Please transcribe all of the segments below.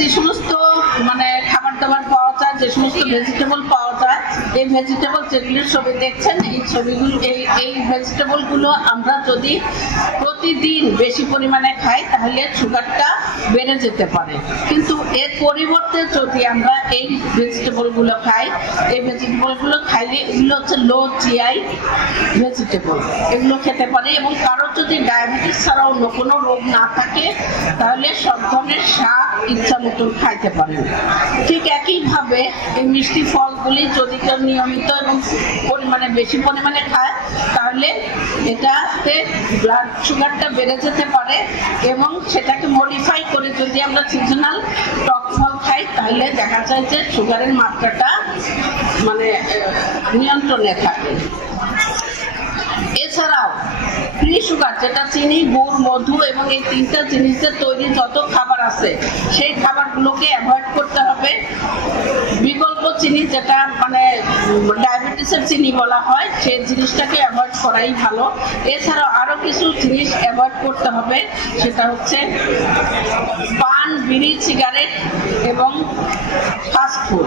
যে সমস্ত মানে খাবার দাবার পাওয়া যায়, যে সমস্ত ভেজিটেবল পাওয়া যায়, এই ভেজিটেবল যেগুলোর ছবি দেখছেন, এই ছবিগুলো এই ভেজিটেবল গুলো আমরা যদি প্রতিদিন বেশি পরিমাণে খাই তাহলে সুগারটা বেড়ে যেতে পারে। কিন্তু এর পরিবর্তে যদি আমরা এই ভেজিটেবল গুলো খাই, এই ভেজিটেবল গুলো খাইলে এগুলো হচ্ছে লো জিআই ভেজিটেবল, এগুলো খেতে পারে। এবং কারো যদি ডায়াবেটিস ছাড়া অন্য কোনো রোগ না থাকে তাহলে সব ধরনের শাক ইচ্ছা মতো খাইতে পারেন। ঠিক একইভাবে এই মিষ্টি ফলগুলি যদি কেউ নিয়মিত এবং পরিমাণে বেশি পরিমাণে খায় তাহলে এটাতে ব্লাড সুগারটা বেড়ে যেতে পারে। এবং সেটাকে মডিফাই করে যদি আমরা সিজনাল টক ফল খাই তাহলে দেখা যায় যে সুগারের মাত্রাটা মানে নিয়ন্ত্রণে থাকে। এছাড়াও ফ্রি সুগার, যেটা চিনি, গুড়, মধু এবং এই তিনটা জিনিসের তৈরি যত খাবার আছে সেই খাবারগুলোকে অ্যাভয়েড করতে হবে। বিকল্প চিনি, যেটা মানে ডায়াবেটিসের চিনি বলা হয়, সেই জিনিসটাকে অ্যাভয়েড করাই ভালো। এছাড়াও আরো কিছু জিনিস অ্যাভয়েড করতে হবে, সেটা হচ্ছে পান, বিড়ি, সিগারেট এবং ফাস্ট ফুড,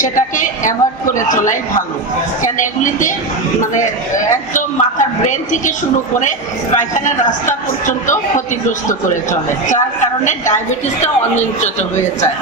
সেটাকে অ্যাভয়েড করে চলাই ভালো। কেন এগুলিতে মানে একদম মাথার ব্রেন থেকে শুরু করে পায়খানার রাস্তা পর্যন্ত ক্ষতিগ্রস্ত করে চলে, যার কারণে ডায়াবেটিসটা অনিয়ন্ত্রিত হয়ে যায়।